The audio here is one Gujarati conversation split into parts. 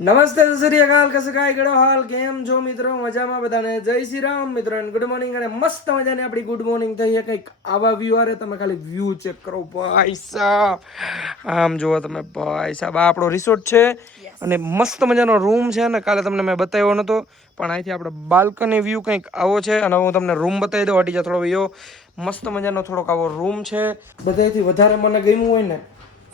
નમસ્તે સૂર્યકાલ કસે કાય ગડો હાલ કેમ છો મિત્રો મજામાં બધાને જય શ્રી રામ મિત્રો ગુડ મોર્નિંગ અને મસ્ત મજાની આપણી ગુડ મોર્નિંગ થઈ છે કંઈક આવા વ્યૂ આરે તમે ખાલી વ્યૂ ચેક કરો ભાઈ સાહેબ આમ જુઓ તમે ભાઈ સાહેબ આ આપણો રિસોર્ટ છે અને મસ્ત મજાનો રૂમ છે ને કાલે તમને મેં બતાવ્યો નતો પણ અહીંથી આપણે બાલ્કની વ્યૂ કંઈક આવો છે અને હું તમને રૂમ બતાવી દઉં હટી જા થોડો વ્યૂ મસ્ત મજાનો થોડોક આવો રૂમ છે બધાથી વધારે મને ગમ્યું હોય ને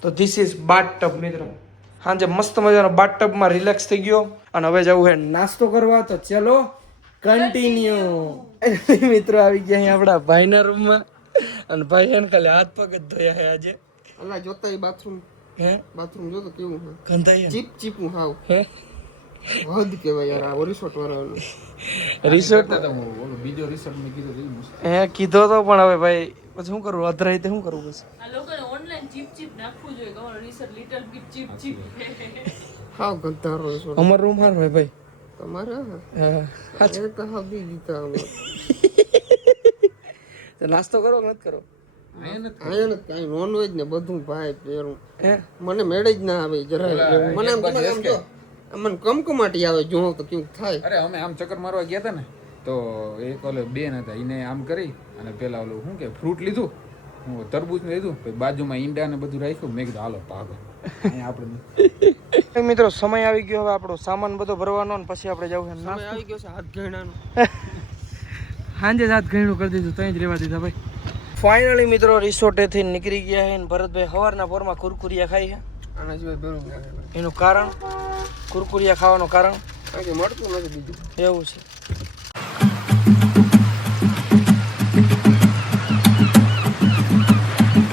તો ધીસ ઇઝ બાથટબ મિત્રો હાંજે મસ્ત મજાનો બાથટબમાં રિલેક્સ થઈ ગયો અને હવે જવું છે નાસ્તો કરવા તો ચલો કન્ટિન્યુ મિત્રો આવી ગયા અહીં આપણા ભાઈના રૂમમાં અને ભાઈ એને ખાલી હાથ પગ જ ધોયા છે આજે અલા જોતા એ બાથરૂમ જોતો કેવું છે ગંધાઈ ચીપ ચીપું હાવ હદ કેવાય યાર આ રિસોર્ટ વાળાનો રિસોર્ટ ઓલો બીજો રિસોર્ટ મેં કીધો તો કીધો તો પણ હવે ભાઈ પછી શું કરું અધરાઈ તે શું કરવું બસ આ લોકોને ઓનલાઈન ચીપ ચીપ નાખવું જોઈએ તમારો research little bit cheap cheap હાવ ગંધારો રિસોર્ટ અમારો રૂમ હાર ભાઈ ભાઈ તમારા હા એ તો હાવ બી દીતા અમે તો નાસ્તો કરો કે નથી કરો આયા ને કાઈ નોનવેજ ને બધું ભાઈ પેરું હે મને મેળ જ ના આવે જરાય મને આમ તમે આમ જો મને કમકમાટી આવે જો તો કેવું થાય અરે અમે આમ ચક્કર મારવા ગયા હતા ને તો એક ઓલો બેન હતા એને આમ કરી અને પેલા ઓલું શું કે ફ્રૂટ લીધું હું તરબૂચ લીધું પછી બાજુમાં ઈંડા ને બધું રાખ્યું મેં કીધું હાલો ભાગો અહીંયા આપણે મિત્રો સમય આવી ગયો હવે આપણો સામાન બધો ભરવાનો ને પછી આપણે જવું છે સમય આવી ગયો છે હાથ ઘેણાનો સાંજે જ હાથ ઘેણું કરી દીધું ત્યાં જ રહેવા દીધા ભાઈ ફાઇનલી મિત્રો રિસોર્ટેથી નીકળી ગયા છે ને ભરતભાઈ સવારના પોરમાં કુરકુરિયા ખાઈ છે આના સિવાય ભેરું એનું કારણ કુરકુરિયા ખાવાનું કારણ કારણ કે મળતું નથી બીજું એવું છે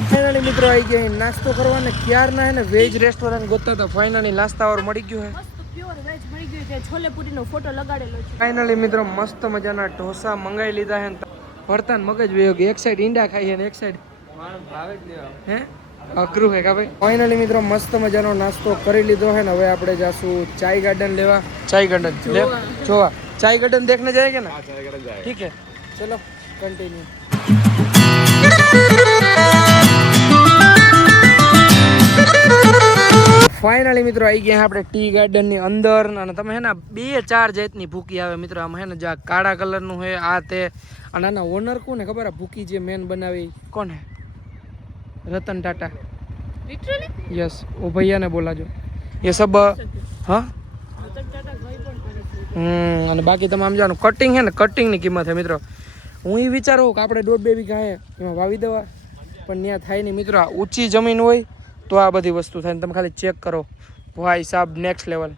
ફાઇનલી મિત્રો આવી ગયા અહીં નાસ્તો કરવાને ક્યારના હે ને વેજ રેસ્ટોરન્ટ ગોતતા હતા ફાઇનલી નાસ્તા ઓર મળી ગયું હે મસ્ત પ્યોર વેજ મળી ગયું છે છોલે પૂરીનો ફોટો લગાડેલો છે ફાઇનલી મિત્રો મસ્ત મજાના ઢોસા મંગાવી લીધા હે ભરતા ને મગજ વયો કે એક સાઈડ ઈંડા ખાઈએ ને એક સાઈડ હે અઘરું હે કા ભાઈ ફાઇનલી મિત્રો મસ્ત મજાનો નાસ્તો કરી લીધો હે ને હવે આપણે જાશું ચાય ગાર્ડન લેવા ચાય ગાર્ડન જોવા ચાય ગાર્ડન देखने जाएंगे ना ठीक है चलो कंटिन्यू ફાઇનલી મિત્રો આવી ગયા આપણે ટી ગાર્ડન ની અંદર અને તમે હે ને 2-4 જાતની ભૂકી આવે મિત્રો આમ હે ને જે કાળા કલરનું હે આ તે અને આના ઓનર કોને ખબર આ ભૂકી જે મેન બનાવી કોણ હે रतन टाटा લિટરલી यस वो भैया ने बोला जो ये सब हाँ રતન ટાટા ભાઈ પણ કરે છે અને બાકી તમે આમ જાણો કટિંગ હે ને કટિંગની કિંમત હે મિત્રો હું એ વિચારું કે આપણે 1.5-2 વીઘા હે એમાં વાવી દેવા પણ ત્યાં થાય નહીં મિત્રો આ ઊંચી જમીન હોય તો આ બધી વસ્તુ થાય તમે ખાલી ચેક કરો ભાઈ સાહેબ નેક્સ્ટ લેવલ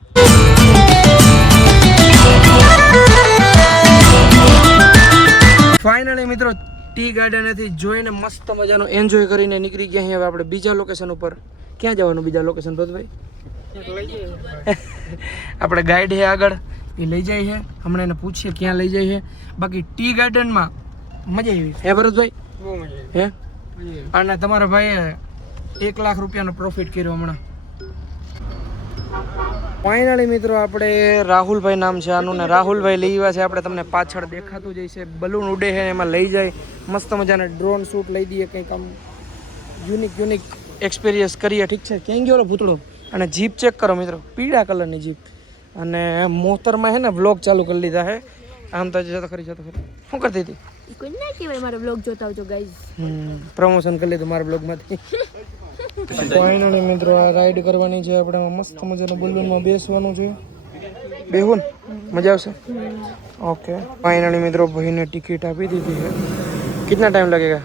ફાઇનલી મિત્રો ટી ગાર્ડનથી જોઈને મસ્ત મજાનો એન્જોય કરીને નીકળી ગયા હવે આપણે બીજા લોકેશન ઉપર ક્યાં જવાનું બીજા લોકેશન ભરતભાઈ આપણે ગાઈડ છે આગળ એ લઈ જાય છે હમણાં એને પૂછીએ ક્યાં લઈ જાય છે બાકી ટી ગાર્ડનમાં મજા આવી હે ભરતભાઈ બહુ મજા હે અને તમારા ભાઈએ 1 લાખ રૂપિયાનો પ્રોફિટ કર્યો હમણાં ફાઇનલી મિત્રો આપણે રાહુલભાઈ નામ છે આનું ને રાહુલભાઈ લઈ આવ્યા છે આપણે તમને પાછળ દેખાતું જ છે બલૂન ઉડે છે એમાં લઈ જાય મસ્ત મજાના ડ્રોન શૂટ લઈ દઈએ કંઈક આમ યુનિક એક્સપિરિયન્સ કરીએ ઠીક છે ક્યાં ગયો ભૂતળો અને જીપ ચેક કરો મિત્રો પીળા કલરની જીપ અને મોતરમાં છે ને વ્લોગ ચાલુ કરી લીધા છે આમ તો જતો ખરી શું કરતી હતી કોઈ ના કહેવાય મારો બ્લોગ જોતા આવજો ગાઈઝ પ્રમોશન કરી લીધું મારા બ્લોગમાંથી ફાઇનલી મિત્રો આ રાઈડ કરવાની છે આપણે મસ્ત મજાનું બલૂનમાં બેસવાનું છે બેહું મજા આવશે ઓકે ફાઇનલી મિત્રો ભાઈને ટિકિટ આપી દીધી છે कितना टाइम लगेगा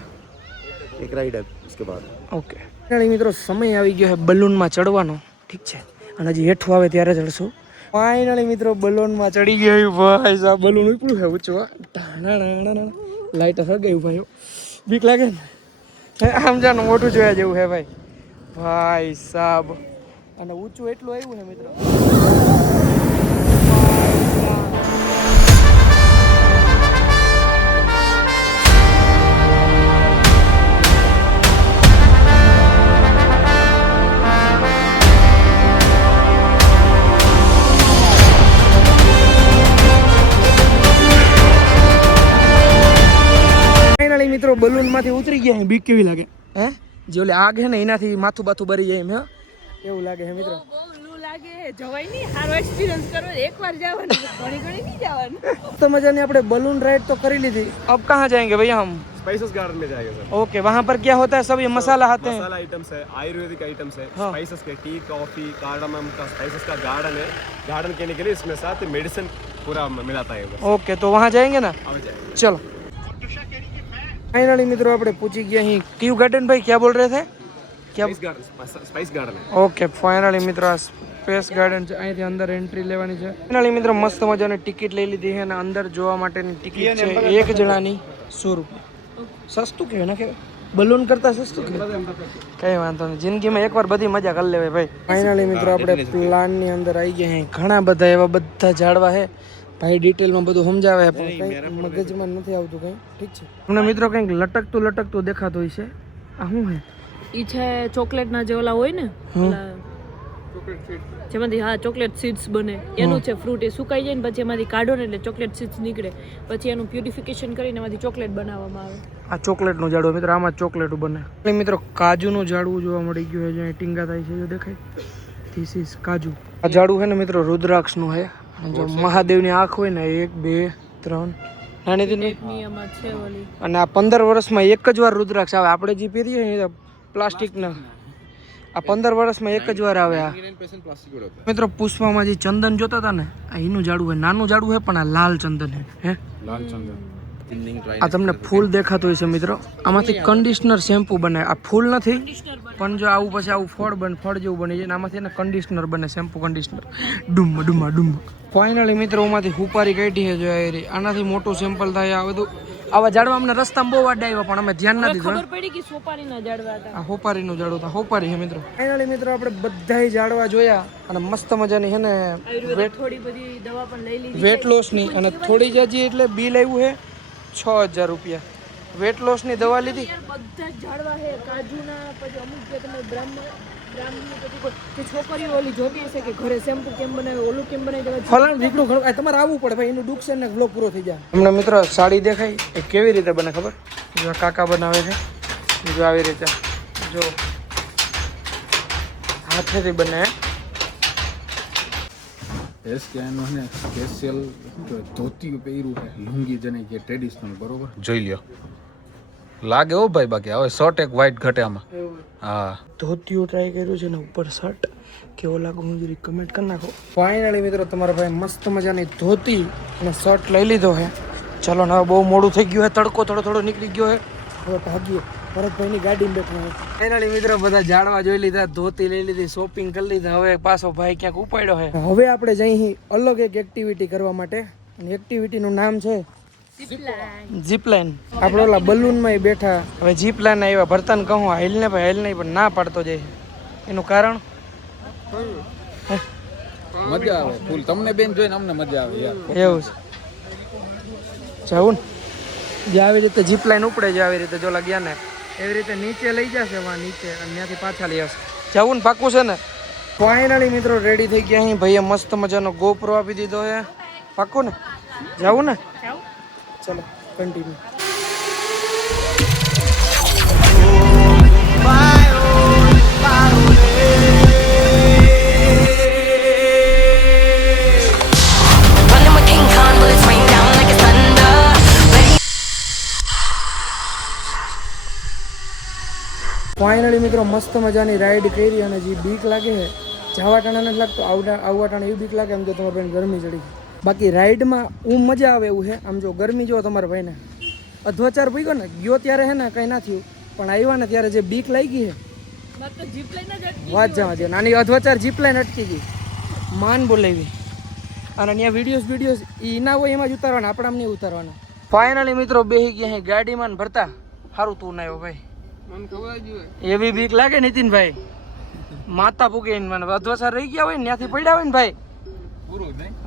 एक राइड है उसके बाद ओके ફાઇનલી મિત્રો સમય આવી ગયો છે બલૂનમાં ચડવાનો ઠીક છે અને હજી હેઠું આવે ત્યારે ચડશું ફાઇનલી મિત્રો બલૂનમાં ચડી ગયો ભાઈ સાહેબ બલૂન ઉપડું છે ઊંચું લાઈટ સળગાયું ભાઈ બીક લાગે ને આમ જાનું મોટું જોયા જેવું છે ભાઈ ભાઈ સાહેબ અને ઊંચું એટલું આવ્યું છે મિત્રો મિત્રો બલૂન માંથી ઉતરી ગયા બીક કેવી લાગે હે જે ઓલી આગ હે ને એનાથી માથું બાથું બરી જાય એમ હે એવું લાગે છે મિત્રો બહુ લૂ લાગે જવાય નહીં સારો એક્સપિરિયન્સ કરવો એકવાર જવાનું ઘણી ઘણી નહીં જવાનું तो मजा नहीं अपने बलून राइड तो कर ही ली थी अब कहाँ जाएंगे भैया हम स्पाइसेस गार्डन में जाएगा सर। ओके वहाँ पर क्या होता है सब ये मसाला आते हैं मसाला आइटम्स है, आयुर्वेदिक आइटम्स है, हाँ। स्पाइसेस के टी, कॉफी, कार्डमम का स्पाइसेस का गार्डन है। गार्डन कहने के लिए इसमें साथ मेडिसिन पूरा मिलाता है उधर। ओके तो वहाँ जाएंगे ना अब जाएंगे। चलो फाइनली मित्रों આપણે પૂછી ગયા અહીં ક્યુ ગાર્ડન ભાઈ क्या बोल रहे थे क्या स्पाइस गार्डन है। ઓકે ફાઇનલી મિત્રો આ સ્પેસ ગાર્ડન છે અહીંથી અંદર એન્ટ્રી લેવાની છે ફાઇનલી મિત્રો મસ્ત મજાની ટિકિટ લઈ લીધી છે અને અંદર જોવા માટેની ટિકિટ છે એક જણાની 100 રૂપિયા સસ્તું કહેવાય ને કે બલૂન કરતા સસ્તું કહેવાય કઈ વાંધો નહીં જિંદગીમાં એકવાર બધી મજા કરી લેવાય ભાઈ ફાઇનલી મિત્રો આપણે પ્લાનની અંદર આવી ગયા અહીં ઘણા બધા એવા બધા ઝાડવા છે ભાઈ ડિટેલમાં બધું સમજાવે છે પણ કંઈ મગજમાં નથી આવતું કંઈ ઠીક છે તમને મિત્રો કંઈક લટકતું દેખાતું હોય છે આ શું છે ઈ છે ચોકલેટ ના જે ઓલા હોય ને જેમાંથી હા ચોકલેટ સીડ્સ બને એનું છે ફ્રૂટ એ સુકાઈ જાય ને પછી એમાંથી કાઢો ને એટલે ચોકલેટ સીડ્સ નીકળે પછી એનું પ્યુરિફિકેશન કરીને એમાંથી ચોકલેટ બનાવવામાં આવે આ ચોકલેટનું ઝાડવું મિત્રો આમાં ચોકલેટ બને એટલે મિત્રો કાજુનું ઝાડવું જોવા મળી ગયું છે જ્યાં ટીંગા થાય છે જો દેખાય ધીસ ઇઝ કાજુ આ ઝાડવું છે ને મિત્રો રુદ્રાક્ષનું છે અને જો મહાદેવની આંખ હોય ને 1 2 3 નાની થી નિયમમાં છે ઓલી અને આ 15 વર્ષમાં એક જ વાર રુદ્રાક્ષ આવે આપણે જે પહેરીએ ને પ્લાસ્ટિકના આ 15 વર્ષમાં એક જ વાર આવે આ મિત્રો પુષ્પામાં જે ચંદન જોતા હતા ને આ એનું ઝાડવું હોય નાનું ઝાડવું છે પણ આ લાલ ચંદન હે લાલ ચંદન આ તમને ફૂલ દેખાતું હોય છે મિત્રો આમાંથી કન્ડિશનર શેમ્પુ બને આ ફૂલ નથી પણ જો આવું પછી આવું ફળ જેવું બની જાય આમાંથી એને કન્ડિશનર બને શેમ્પુ કન્ડિશનર ડુમ ફાઇનલી મિત્રો આમાંથી હુપારી કાઢી છે જો આનાથી મોટું સેમ્પલ થાય આ બધું આવા ઝાડવા અમને રસ્તામાં બહુ વાડ આવ્યા પણ અમે ધ્યાન ના દીધું ખબર પડી કે સોપારીના ઝાડવા હતા આ હોપારીનું ઝાડું હતા હોપારી છે મિત્રો ફાઇનલી મિત્રો આપણે બધાય ઝાડવા જોયા અને મસ્ત મજાની છે ને થોડી બધી દવા પણ લઈ લીધી વેટ લોસની અને થોડી જાજી એટલે બિલ આવ્યું છે 6000 રૂપિયા વેટ લોસની દવા લીધી બધા જ ઝાડવા છે કાજુના પછી અમુક જે તમે બ્રાહ્મણી પછી છોકરીઓ ઓલી જોતી હશે કે ઘરે શેમ્પુ કેમ બનાવે ઓલું કેમ બનાવી ફલાણ દીકડું ખરું તમારે આવવું પડે ભાઈ એનું ડુક છે ને વ્લોગ પૂરો થઈ જાય અમને મિત્રો સાડી દેખાય એ કેવી રીતે બને ખબર જો કાકા બનાવે છે જો આવી રીતે જો હાથેથી બને એસ કે એનો ને સ્પેશિયલ ધોતી પહેર્યું છે લુંગી જેને કે ટ્રેડિશનલ બરોબર જોઈ લ્યો લાગે હો ભાઈ બાકી હવે શર્ટ એક વ્હાઈટ ઘટે આમાં હા ધોતીઓ ટ્રાય કર્યું છે ને ઉપર શર્ટ કેવો લાગે હું જરી કમેન્ટ કરી નાખો ફાઇનલી મિત્રો તમારા ભાઈ મસ્ત મજાની ધોતી અને શર્ટ લઈ લીધો છે ચલો ને હવે બહુ મોડું થઈ ગયું છે તડકો થોડો નીકળી ગયો છે હવે ભાગીએ ભરતભાઈની ગાડીમાં બેઠા છે ફાઇનલી મિત્રો બધા ઝાડવા જોઈ લીધા ધોતી લઈ લીધી શોપિંગ કરી લીધા હવે પાછો ભાઈ ક્યાંક ઉપાડ્યો છે હવે આપણે જઈ અલગ એક એક્ટિવિટી કરવા માટે અને એક્ટિવિટીનું નામ છે જીપલાઇન આપણે ઓલા બલૂનમાં બેઠા હવે જીપલાઇન આવ્યા ભરતાને કહું હાઈલ ને ભાઈ હાઈલ નહીં પણ ના પાડતો જાય એનું કારણ મજા આવે ફૂલ તમને બેન જોઈને અમને મજા આવે યાર એવું છે જાવું ને જે આવી રીતે જીપલાઇન ઉપડે છે આવી રીતે જો લાગ્યા ને એવી રીતે નીચે લઈ જશે વા નીચે અને ત્યાંથી પાછા લઈ આવશે જાવું ને પાકું છે ને ફાઇનલી મિત્રો રેડી થઈ ગયા અહીં ભાઈએ મસ્ત મજાનો ગોપ્રો આપી દીધો છે પાકું ને જાવું ને ચલો કન્ટિન્યુ ફાઇનલી મિત્રો મસ્ત મજાની રાઈડ કરી અને જે બીક લાગે છે જવા ટાણા નથી લાગતો આવવા ટાણા એવી બીક લાગે એમ તો તમારા ભાઈને ગરમી ચડી બાકી રાઈડમાં મજા આવે એવું છે આમ જો ગરમી જો તમારા ભાઈને અધ્વચાર પૂગ્યો ને ગયો ત્યારે છે ને કંઈ ના થયું પણ આવ્યા ને ત્યારે જે બીક લાગી છે વાત જવા દે નાની અધ્વચાર જીપલાઈન અટકી ગઈ માન બોલાવી અને ત્યાં વિડીયોઝ એ ના હોય એમાં જ ઉતારવાના આપણા નહીં ઉતારવાના ફાઇનલી મિત્રો બેસી ગયા અહીં ગાડીમાં ભરતા સારું તું ના આવ્યો ભાઈ એવી બીક લાગે નીતિનભાઈ માતા પૂગે મને અધ્વચાર રહી ગયા હોય ને ત્યાંથી પડ્યા હોય ને ભાઈ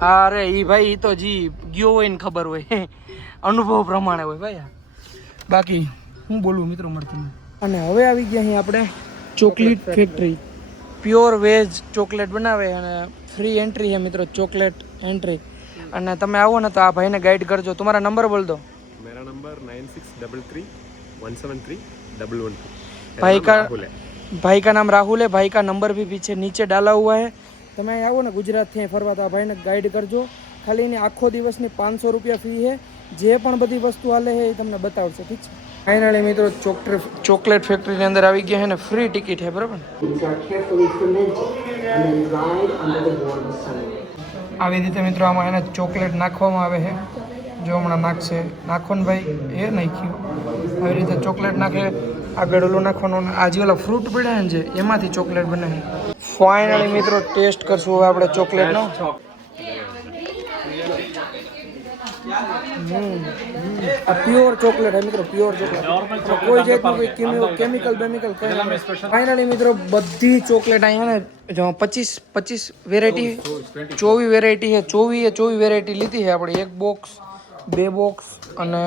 અરે ઈ ભાઈ ઈ તો જી ગયો હોય ને ખબર હોય અનુભવ પ્રમાણે હોય ભાઈ બાકી હું બોલું મિત્રો મળતું અને હવે આવી ગયા અહીં આપણે chocolate factory pure veg chocolate બનાવે અને ફ્રી એન્ટ્રી છે મિત્રો ચોકલેટ એન્ટ્રી અને તમે આવો ને તો આ ભાઈને ગાઈડ કરજો તમારા નંબર બોલ દો मेरा नंबर 9633173112 भाई का नाम राहुल है भाई का नंबर भी पीछे नीचे डाला हुआ है તમે અહીં આવો ને ગુજરાતથી અહીં ફરવા તો આ ભાઈને ગાઈડ કરજો. ખાલી એની આખો દિવસની 500 રૂપિયા ફી છે. જે પણ બધી વસ્તુ હાલે છે એ તમને બતાવશે. ઠીક છે. ફાઇનલી મિત્રો ચોકલેટ ફેક્ટરીની અંદર આવી ગયા છે ને ફ્રી ટિકિટ છે, બરાબર. આવી રીતે મિત્રો આમાં એને ચોકલેટ નાખવામાં આવે છે. જો હમણાં નાખશે, નાખો ને ભાઈ, એ નાખ્યું. આવી રીતે ચોકલેટ નાખે, આગળ ઓલું નાખવાનું. આ જે ઓલા ફ્રૂટ પડ્યા ને જે એમાંથી ચોકલેટ બને. ફાઇનલી મિત્રો ટેસ્ટ કરશું હવે આપણે ચોકલેટનો. આ પ્યોર ચોકલેટ હે મિત્રો, પ્યોર ચોકલેટ. કોઈ જાતનું કોઈ કેમિકલ બેમિકલ કંઈ નહીં. ફાઇનલી મિત્રો બધી ચોકલેટ અહીંયા ને જો 25 વેરાયટી, 24 વેરાયટી છે. 24 વેરાયટી લીધી છે આપણે. 1 બોક્સ, 2 બોક્સ અને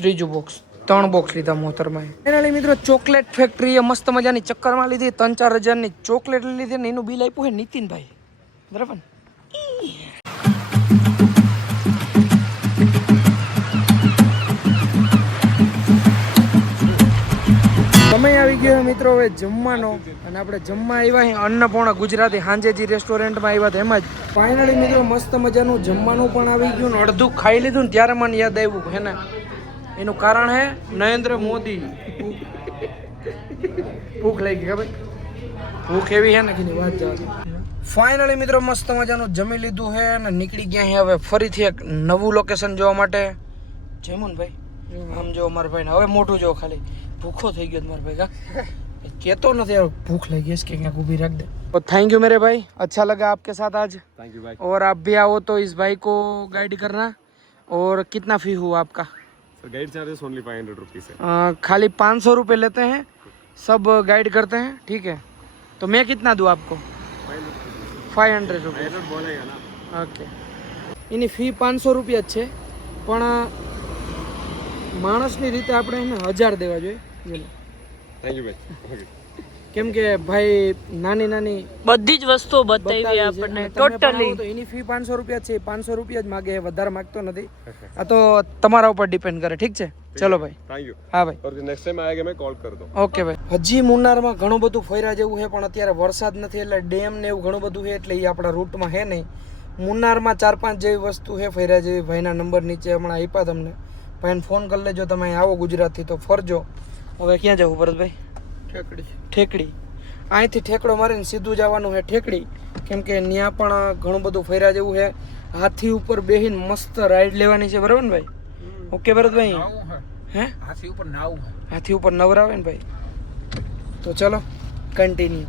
ત્રીજું બોક્સ. 3 બોક્સ લીધા મોહતરમાં. ફાઇનલી મિત્રો ચોકલેટ ફેક્ટરીએ મસ્ત મજાની ચક્કરમાં લીધી. 3-4 હજારની ચોકલેટ લીધી ને એનું બિલ આપ્યું છે નીતિનભાઈ, બરાબર. સમય આવી ગયો મિત્રો હવે જમવાનો, અને આપણે જમવા આવ્યા છીએ અન્નપૂર્ણા ગુજરાતી હાંજેજી રેસ્ટોરન્ટમાં આવ્યા હતા. એમાં જ ફાઇનલી મિત્રો મસ્ત મજાનું જમવાનું પણ આવી ગયું ને અડધું ખાઈ લીધું ને ત્યારે મને યાદ આવ્યું હે ને એનું કારણ હે નરેન્દ્ર મોદી. ભૂખ લાગી ખબર, ભૂખ એવી હે ને કે વાત જવા. ફાઇનલી મિત્રો મસ્ત મજાનું જમી લીધું હે ને નીકળી ગયા છે હવે ફરીથી એક નવું લોકેશન જોવા માટે. જેમુનભાઈ આમ જો મારા ભાઈને હવે મોટું જો, ખાલી ભૂખો થઈ ગયો મારા ભાઈ. कहतो नहीं यार भूख लगी इसके क्या भी रख दे. तो थैंक यू मेरे भाई, अच्छा लगा आपके साथ आज. थैंक यू भाई. और आप भी आओ तो इस भाई को गाइड करना. और कितना फी हुआ आपका? Sir guide charges only 500 rupees है. खाली 500 रुपये लेते हैं, सब गाइड करते हैं. ठीक है, तो मैं कितना दूँ आपको? 500 रुपये बोलेगा ना. ओके. એની ફી 500 રૂપિયા જ છે, પણ માણસની રીતે આપણે એને 1000 દેવા જોઈએ. थैंक यू भाई. ओके. કેમ કે ભાઈ નાની નાની બધી જ વસ્તુઓ બતાવી આપણને ટોટલી. તો એની ફી 500 રૂપિયા છે, 500 રૂપિયા જ માગે, વધારે માગતો નથી. આ તો તમારા ઉપર ડિપેન્ડ કરે. ઠીક છે, ચલો ભાઈ. Thank you. હા ભાઈ, और नेक्स्ट टाइम आएगा मैं कॉल कर दूं. ઓકે ભાઈ. હજી મુન્નારમાં ઘણું બધું ફર્યા જેવું છે, પણ અત્યારે વરસાદ નથી એટલે ડેમ ને એવું ઘણું બધું છે એટલે એ આપણા રૂટમાં છે નહીં. મુન્નારમાં 4-5 જેવી વસ્તુ છે ફર્યા જેવી. ભાઈના નંબર નીચે હમણાં આપ્યા તમને. ભાઈને ફોન કરી લેજો, તમે અહીં આવો ગુજરાતથી તો ફરજો. હવે ક્યાં જવું ભરતભાઈ? ઠેકડી. અહીંથી ઠેકડો મારીને સીધું જવાનું છે ઠેકડી, કેમ કે ત્યાં પણ ઘણું બધું ફર્યા જેવું છે. હાથી ઉપર બેહીને મસ્ત રાઈડ લેવાની છે, બરાબર ને ભાઈ? ઓકે ભરતભાઈ? હે, હાથી ઉપર નવરાવે ને ભાઈ. તો ચલો કન્ટિન્યુ.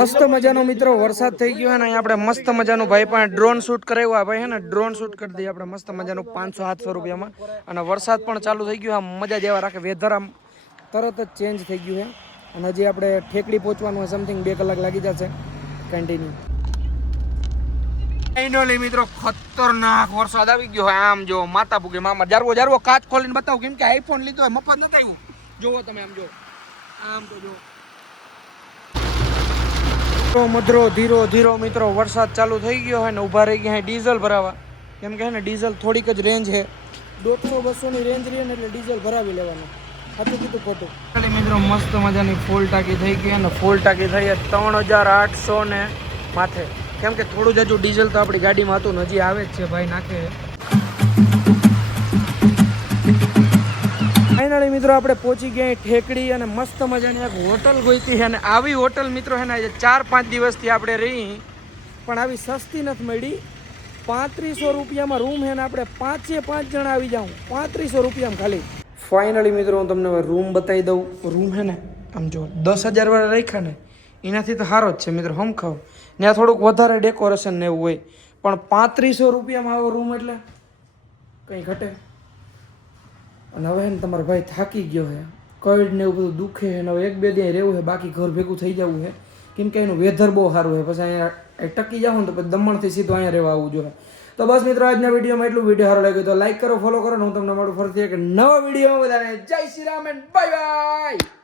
મસ્ત મજાનો મિત્રો વરસાદ થઈ ગયો ને આપણે મસ્ત મજાનું ભાઈ પણ ડ્રોન શૂટ કરાવ્યું. ભાઈ હે ને ડ્રોન શૂટ કરી દઈએ આપણે મસ્ત મજાનું 500-700 રૂપિયામાં. અને વરસાદ પણ ચાલુ થઈ ગયો. આમ મજા જેવા રાખે. વેધર આમ તરત જ ચેન્જ થઈ ગયું છે. અને હજી આપણે ઠેકડી પહોંચવાનું હોય, સમથિંગ 2 કલાક લાગી જશે. કન્ટિન્યુ. ફાઇનલી મિત્રો ખતરનાક વરસાદ આવી ગયો હોય. આમ જો માતા પૂગે મામા જારવો કાચ ખોલીને બતાવો, કેમ કે આઈફોન લીધો હોય, મફત નથી આવ્યું. જોવો તમે આમ જો, આમ તો જો મધરો ધીરો મિત્રો વરસાદ ચાલુ થઈ ગયો હોય ને ઊભા રહી ગયા છે ડીઝલ ભરાવા. કેમ કે ને ડીઝલ થોડીક જ રેન્જ છે, 150-200 ની રેન્જ રહી ને એટલે ડીઝલ ભરાવી લેવાનું. સાચું કીધું ખોટું? મિત્રો મસ્ત મજાની ફૂલ ટાંકી થઈ ગઈ અને ફૂલ ટાંકી થઈ 3800 ને માથે. કેમ કે થોડું જ હજુ ડીઝલ તો આપણી ગાડીમાં હતું, હજી આવે જ છે ભાઈ નાખે. ફાઇનલી મિત્રો આપણે પહોંચી ગયા ઠેકડી અને મસ્ત મજાની એક હોટલ ગોઈતી છે. અને આવી હોટલ મિત્રો છે ને 4-5 દિવસથી આપણે રહી, પણ આવી સસ્તી નથી મળી. 3500 રૂપિયામાં રૂમ છે ને આપણે 5 જણા આવી જાઉં 3500 રૂપિયામાં ખાલી. ફાઇનલી મિત્રો હું તમને રૂમ બતાવી દઉં. રૂમ છે ને આમ જો 10,000 વાળા રાખ્યા ને એનાથી તો સારો જ છે મિત્રો. હમ ખાવ ત્યાં થોડુંક વધારે ડેકોરેશન ને એવું હોય, પણ 3500 રૂપિયામાં આવો રૂમ એટલે કંઈ ઘટે. અને હવે છે ને તમારો ભાઈ થાકી ગયો છે, કોવિડ ને એવું બધું દુખે છે ને હવે 1-2 દી રહેવું છે, બાકી ઘર ભેગું થઈ જવું છે, કેમ કે એનું વેધર બહુ સારું છે. પછી અહીંયા ટકી જાવ ને તો પછી દમણથી સીધું અહીંયા રહેવા આવવું જોઈએ. તો બસ મિત્રો આજના વિડીયોમાં એટલું. વિડીયો સારો લાગ્યો તો લાઈક કરો, ફોલો કરો ને હું તમને મળું ફરીથી એક નવા વિડીયો. બધાને જય Shri Ram and bye bye.